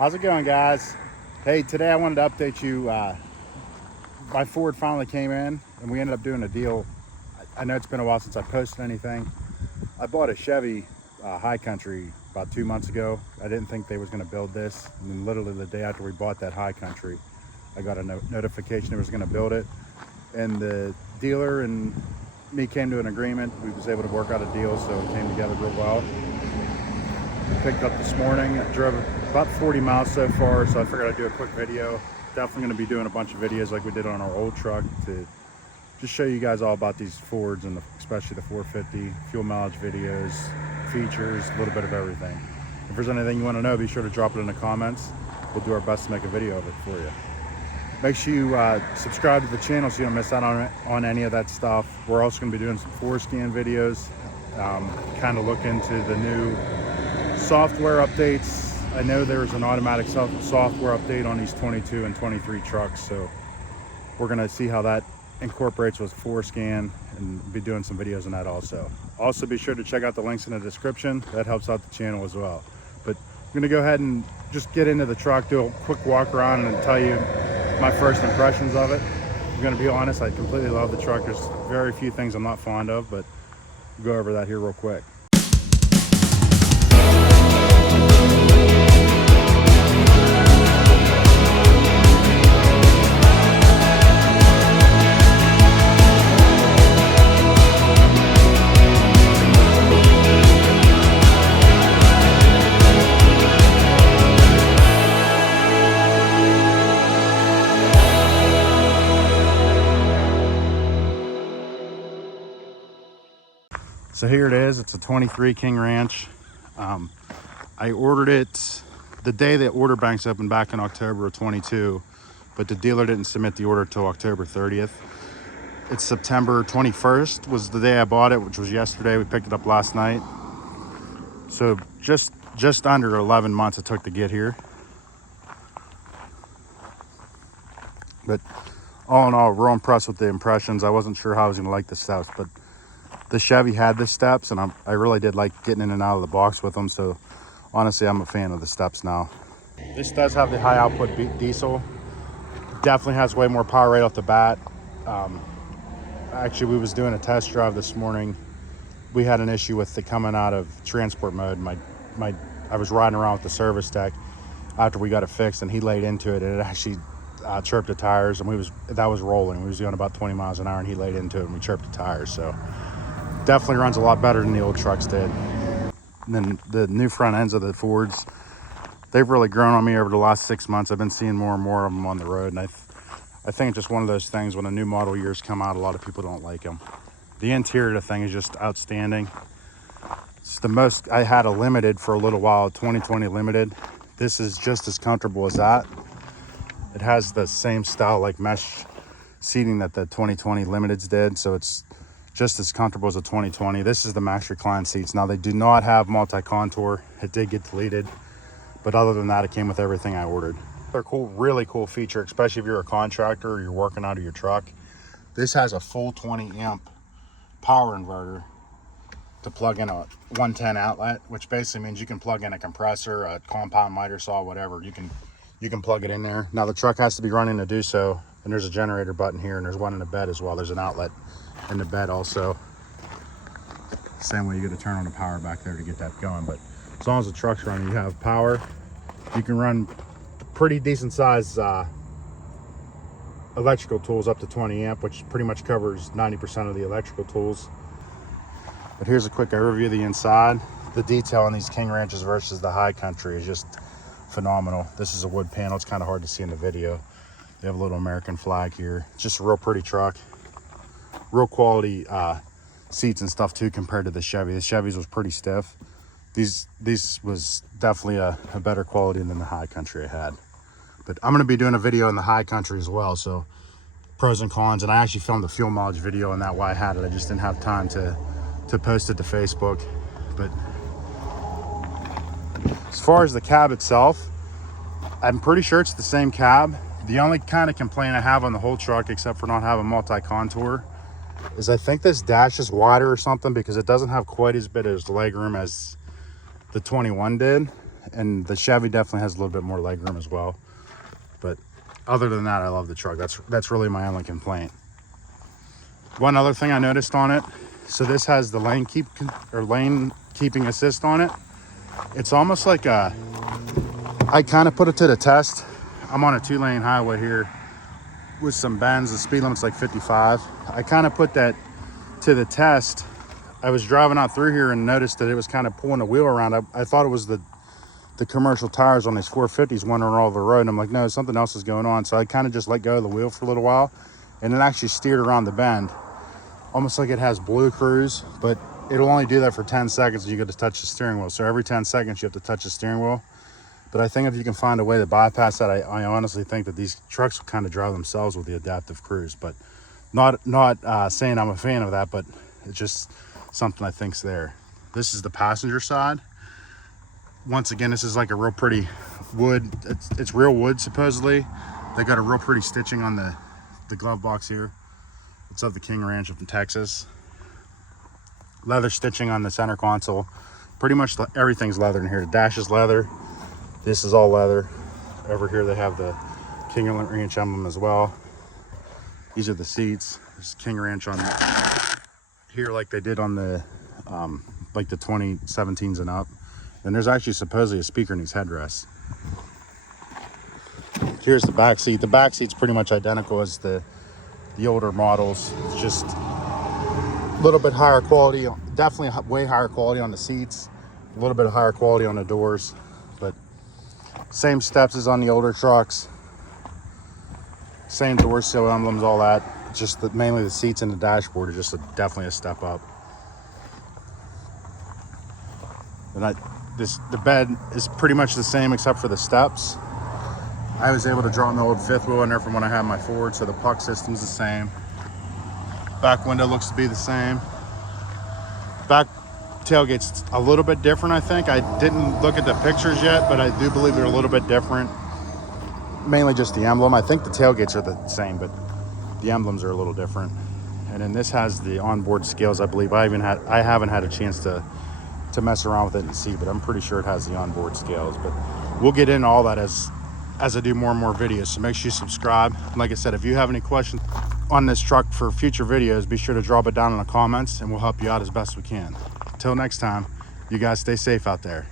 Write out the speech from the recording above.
How's it going, guys? Hey, today I wanted to update you. My Ford finally came in and we ended up doing a deal. I know it's been a while since I posted anything. I bought a Chevy High Country about 2 months ago. I didn't think they was going to build this, and then literally the day after we bought that High Country, I got a notification they was going to build it, and the dealer and me came to an agreement. We was able to work out a deal, so it came together real well. Picked up this morning. I drove about 40 miles so far, so I figured I'd do a quick video. Definitely going to be doing a bunch of videos like we did on our old truck to just show you guys all about these Fords, and especially the 450, fuel mileage videos, features, a little bit of everything. If there's anything you want to know, be sure to drop it in the comments. We'll do our best to make a video of it for you. Make sure you subscribe to the channel so you don't miss out on any of that stuff. We're also going to be doing some forescan videos, kind of look into the new software updates. I know there's an automatic software update on these 22 and 23 trucks, so we're going to see how that incorporates with forescan and be doing some videos on that also. Also, be sure to check out the links in the description. That helps out the channel as well. But I'm going to go ahead and just get into the truck, do a quick walk around, and tell you my first impressions of it. I'm going to be honest, I completely love the truck. There's very few things I'm not fond of, but we'll go over that here real quick. So here it is. It's a 23 King Ranch. I ordered it the day that order banks opened back in October of 22, but the dealer didn't submit the order till October 30th. It's September 21st was the day I bought it, which was yesterday. We picked it up last night. So just under 11 months it took to get here. But all in all, real impressed with the impressions. I wasn't sure how I was gonna like the steps, but the Chevy had the steps, and I really did like getting in and out of the box with them. So honestly, I'm a fan of the steps now. This does have the high output diesel. Definitely has way more power right off the bat. Actually, we was doing a test drive this morning. We had an issue with it coming out of transport mode. I was riding around with the service tech after we got it fixed, and he laid into it, and it actually chirped the tires, and that was rolling. We was doing about 20 miles an hour, and he laid into it, and we chirped the tires. So definitely runs a lot better than the old trucks did. And then the new front ends of the Fords, they've really grown on me over the last 6 months. I've been seeing more and more of them on the road, and I think it's just one of those things when the new model years come out, a lot of people don't like them. The interior of the thing is just outstanding. It's the most. I had a Limited for a little while, 2020 Limited. This is just as comfortable as that. It has the same style like mesh seating that the 2020 Limiteds did, so it's just as comfortable as a 2020. This is the max recline seats. Now, they do not have multi-contour. It did get deleted, but other than that, it came with everything I ordered. They're cool, really cool feature, especially if you're a contractor or you're working out of your truck. This has a full 20 amp power inverter to plug in a 110 outlet, which basically means you can plug in a compressor, a compound miter saw, whatever. You can plug it in there. Now, the truck has to be running to do so, and there's a generator button here, and there's one in the bed as well. There's an outlet in the bed also. Same way you got to turn on the power back there to get that going. But as long as the truck's running, you have power. You can run pretty decent size electrical tools up to 20 amp, which pretty much covers 90% of the electrical tools. But here's a quick overview of the inside. The detail on these King Ranches versus the High Country is just phenomenal. This is a wood panel. It's kind of hard to see in the video. They have a little American flag here. It's just a real pretty truck. Real quality seats and stuff too compared to the Chevy. The Chevys was pretty stiff. These was definitely a better quality than the High Country I had. But I'm going to be doing a video in the High Country as well, so pros and cons. And I actually filmed the fuel mileage video on that why I had it. I just didn't have time to post it to Facebook. But as far as the cab itself, I'm pretty sure it's the same cab. The only kind of complaint I have on the whole truck, except for not having multi-contour, is I think this dash is wider or something, because it doesn't have quite as bit as leg room as the 21 did. and the Chevy definitely has a little bit more legroom as well. But other than that, I love the truck. That's really my only complaint. One other thing I noticed on it, so this has the lane keeping assist on it. It's almost like I kind of put it to the test. I'm on a 2-lane highway here with some bends. The speed limit's like 55. I kind of put that to the test. I was driving out through here and noticed that it was kind of pulling the wheel around. I thought it was the commercial tires on these 450s wandering all over the road. And I'm like, no, something else is going on. So I kind of just let go of the wheel for a little while, and it actually steered around the bend, almost like it has blue cruise, but it'll only do that for 10 seconds. You get to touch the steering wheel. So every 10 seconds you have to touch the steering wheel. But I think if you can find a way to bypass that, I honestly think that these trucks will kind of drive themselves with the adaptive cruise. But not saying I'm a fan of that, but it's just something I think's there. This is the passenger side. Once again, this is like a real pretty wood. It's real wood, supposedly. They got a real pretty stitching on the glove box here. It's of the King Ranch up in Texas. Leather stitching on the center console. Pretty much everything's leather in here. The dash is leather. This is all leather. Over here they have the King Ranch emblem as well. These are the seats. There's King Ranch on here like they did on the like the 2017s and up. And there's actually supposedly a speaker in these headrests. Here's the back seat. The back seat's pretty much identical as the older models. It's just a little bit higher quality, definitely way higher quality on the seats, a little bit higher quality on the doors, but same steps as on the older trucks, same door sill emblems, all that. Just mainly the seats and the dashboard are just definitely a step up. And the bed is pretty much the same except for the steps. I was able to draw an old 5th wheel in there from when I had my Ford, so the puck system's the same. Back window looks to be the same. Back tailgate's a little bit different, I think. I didn't look at the pictures yet, but I do believe they're a little bit different. Mainly just the emblem. I think the tailgates are the same, but the emblems are a little different. And then this has the onboard scales, I believe. I haven't had a chance to mess around with it and see, but I'm pretty sure it has the onboard scales. But we'll get into all that as I do more and more videos, so make sure you subscribe. And like I said, if you have any questions on this truck for future videos, be sure to drop it down in the comments and we'll help you out as best we can. Until next time, you guys stay safe out there.